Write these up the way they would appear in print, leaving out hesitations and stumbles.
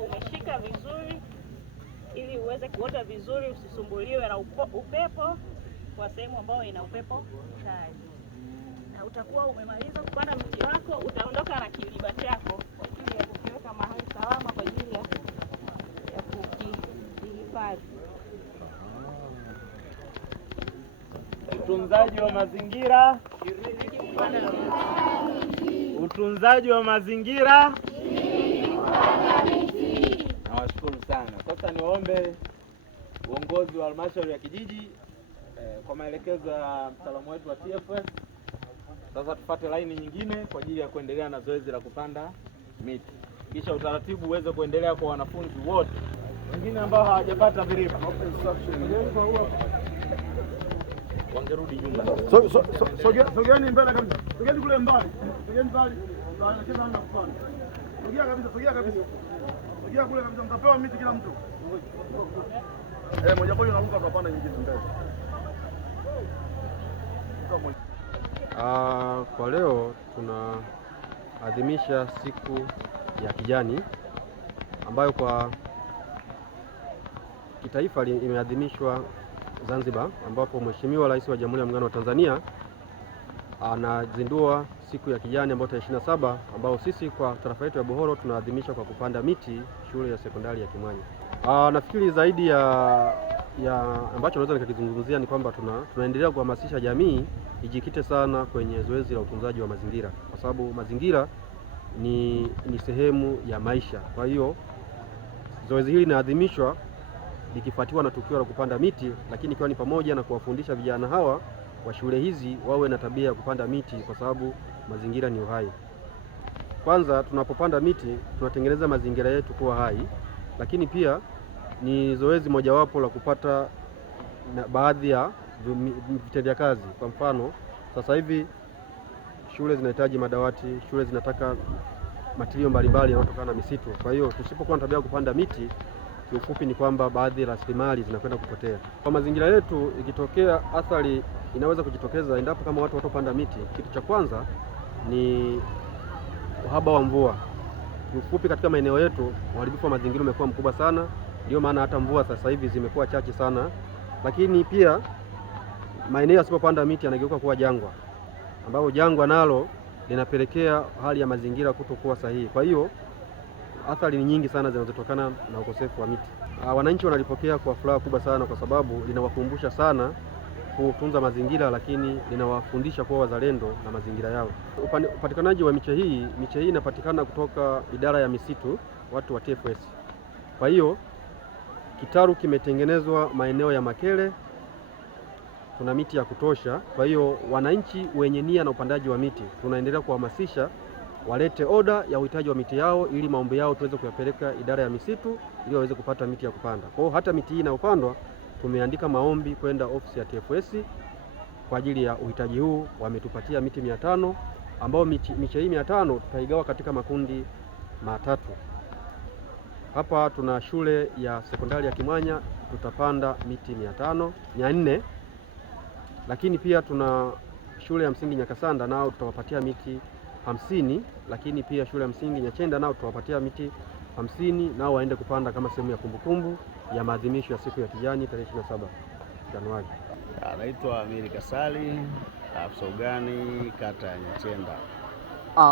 umeshika vizuri ili uweze kuota vizuri, usisumbuliwe na upepo kwa sehemu ambayo ina upepo kali. Na utakuwa umemaliza kupanda mti wako, utaondoka na kiliba chako kwa ajili ya kukiweka mahali salama kwa ajili ya kukihifadhi. Utunzaji wa mazingira. Utunzaji wa mazingira. Nawashukuru sana. Sasa niwaombe uongozi wa halmashauri ya kijiji kwa maelekezo ya mtaalamu wetu wa TFS, sasa tufuate laini nyingine kwa ajili ya kuendelea na zoezi la kupanda miti, kisha utaratibu uweze kuendelea kwa wanafunzi wote wengine ambao hawajapata viriba wangerudi nyuma. Sogeeni mbele kabisa. Sogeeni kule mbali. Sogeeni mbali. Tunacheza na kupanda. Sogea kabisa, sogea kabisa. Sogea kule kabisa, mtapewa miti kila mtu. Moja kwa moja unaruka kupanda nyingine mbele. Kwa leo tunaadhimisha siku ya kijani ambayo kwa kitaifa imeadhimishwa Zanzibar, ambapo Mheshimiwa Rais wa Jamhuri ya Muungano wa Tanzania anazindua siku ya kijani ambayo tarehe 27, ambao sisi kwa tarafa yetu ya Buhoro tunaadhimisha kwa kupanda miti shule ya sekondari ya Kimwanya. Nafikiri zaidi ya ambacho naweza nikakizungumzia ni kwamba tunaendelea kuhamasisha jamii ijikite sana kwenye zoezi la utunzaji wa mazingira, kwa sababu mazingira ni sehemu ya maisha. Kwa hiyo zoezi hili linaadhimishwa likifuatiwa na tukio la kupanda miti, lakini ikiwa ni pamoja na kuwafundisha vijana hawa wa shule hizi wawe na tabia ya kupanda miti, kwa sababu mazingira ni uhai. Kwanza, tunapopanda miti tunatengeneza mazingira yetu kuwa hai, lakini pia ni zoezi mojawapo la kupata baadhi ya vitendea kazi. Kwa mfano, sasa hivi shule zinahitaji madawati, shule zinataka matirio mbalimbali yanayotokana na misitu. Kwa hiyo tusipokuwa na tabia ya kupanda miti, kiufupi ni kwamba baadhi ya rasilimali zinakwenda kupotea. Kwa mazingira yetu, ikitokea athari inaweza kujitokeza endapo kama watu watopanda miti. Kitu cha kwanza ni uhaba wa mvua. Kiufupi, katika maeneo yetu uharibifu wa mazingira umekuwa mkubwa sana, ndio maana hata mvua sasa hivi zimekuwa chache sana. Lakini pia maeneo yasipopanda miti yanageuka kuwa jangwa, ambapo jangwa nalo linapelekea hali ya mazingira kutokuwa sahihi. Kwa hiyo athari ni nyingi sana zinazotokana na ukosefu wa miti. Wananchi wanalipokea kwa furaha kubwa sana, kwa sababu linawakumbusha sana kutunza mazingira, lakini linawafundisha kuwa wazalendo na mazingira yao. Upatikanaji wa miche hii inapatikana kutoka idara ya misitu, watu wa TFS. Kwa hiyo kitaru kimetengenezwa maeneo ya Makele, kuna miti ya kutosha. Kwa hiyo wananchi wenye nia na upandaji wa miti tunaendelea kuhamasisha walete oda ya uhitaji wa miti yao, ili maombi yao tuweze kuyapeleka idara ya misitu ili waweze kupata miti ya kupanda. Kwa hiyo hata miti hii inayopandwa tumeandika maombi kwenda ofisi ya TFS kwa ajili ya uhitaji huu. Wametupatia miti 500, ambao miche hii 500 tutaigawa katika makundi matatu. Hapa tuna shule ya sekondari ya Kimwanya, tutapanda miti 400, lakini pia tuna shule ya msingi Nyakasanda, nao tutawapatia miti 50, lakini pia shule ya msingi Nyachenda nao tutawapatia miti 50, nao waende kupanda kama sehemu ya kumbukumbu ya maadhimisho ya siku ya kijani tarehe 27 Januari. Naitwa Amiri Kasali, afisa ugani kata ya Nyachenda.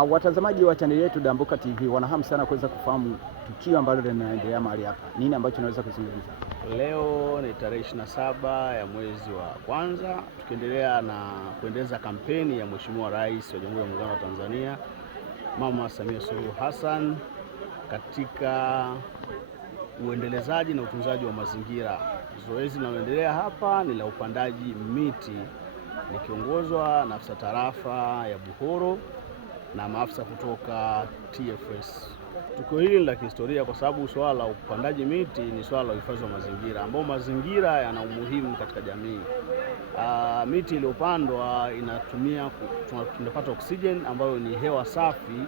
Watazamaji wa chaneli yetu Dambuka TV wanahamu sana kuweza kufahamu tukio ambalo linaendelea mahali hapa. Nini ambacho naweza kuzungumza? Leo ni tarehe 27 ya mwezi wa kwanza, tukiendelea na kuendeleza kampeni ya Mheshimiwa Rais wa Jamhuri ya Muungano wa Tanzania Mama Samia Suluhu Hassan katika uendelezaji na utunzaji wa mazingira. Zoezi linaloendelea hapa ni la upandaji miti, likiongozwa na afisa tarafa ya Buhoro na maafisa kutoka TFS. Tukio hili ni la kihistoria kwa sababu swala la upandaji miti ni swala la uhifadhi wa mazingira, ambao mazingira yana umuhimu katika jamii. Miti iliyopandwa tunapata oksijeni ambayo ni hewa safi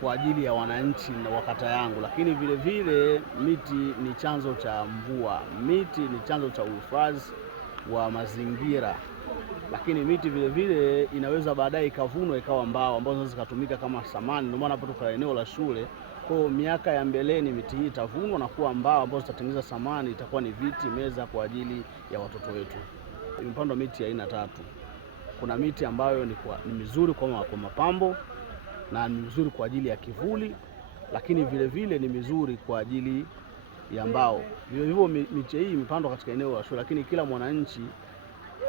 kwa ajili ya wananchi na wakata yangu, lakini vile vile miti ni chanzo cha mvua, miti ni chanzo cha uhifadhi wa mazingira, lakini miti vile vile inaweza baadaye ikavunwa ikawa mbao ambazo zikatumika kama samani. Ndio maana hapo kwa eneo la shule Kwa miaka ya mbeleni miti hii itavunwa na kuwa mbao ambazo zitatengeneza samani, itakuwa ni viti, meza kwa ajili ya watoto wetu. Imepandwa miti ya aina 3. Kuna miti ambayo ni mizuri kwa mapambo na ni mizuri kwa ajili ya kivuli, lakini vile vile ni mizuri kwa ajili ya mbao. Hivyo miche hii imepandwa katika eneo la shule, lakini kila mwananchi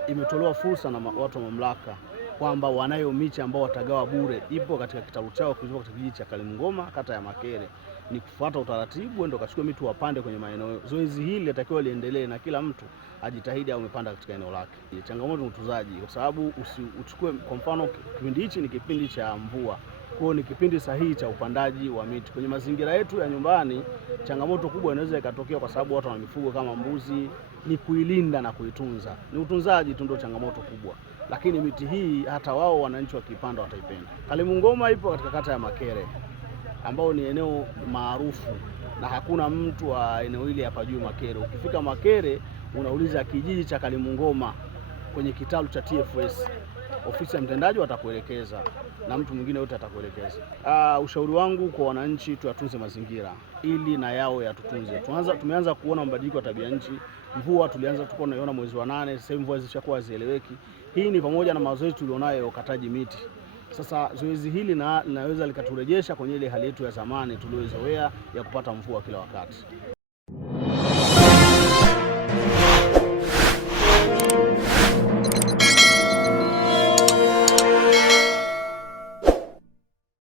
imetolewa fursa na watu wa mamlaka kwamba wanayo miche ambao watagawa bure. Ipo katika kitalu chao kilicho katika kijiji cha Kalimngoma, kata ya Makere. Ni kufuata utaratibu, ndio kachukue miti wapande kwenye maeneo. Zoezi hili litakiwa liendelee na kila mtu ajitahidi au umepanda katika eneo lake. Changamoto ni utunzaji, kwa sababu uchukue kwa mfano kipindi hichi ni kipindi cha mvua. Kwa hiyo ni kipindi sahihi cha upandaji wa miti. Kwenye mazingira yetu ya nyumbani, changamoto kubwa inaweza ikatokea kwa sababu watu wana mifugo kama mbuzi, ni kuilinda na kuitunza. Ni utunzaji tu ndio changamoto kubwa. Lakini miti hii hata wao wananchi wakipanda wataipenda. Kalimngoma ipo katika kata ya Makere, ambao ni eneo maarufu na hakuna mtu wa eneo hili hapa juu Makere. Ukifika Makere unauliza kijiji cha Kalimngoma kwenye kitalu cha TFS. Ofisi ya mtendaji watakuelekeza na mtu mwingine yote atakuelekeza. Ushauri wangu kwa wananchi, tuyatunze mazingira ili na yao yatutunze. Tumeanza kuona mabadiliko ya tabia nchi. Mvua tuko tunaiona mwezi wa 8, sasa mvua zishakuwa hazieleweki. Hii ni pamoja na mazoezi tulionayo ya ukataji miti. Sasa zoezi hili linaweza likaturejesha kwenye ile hali yetu ya zamani tuliyozoea ya kupata mvua kila wakati.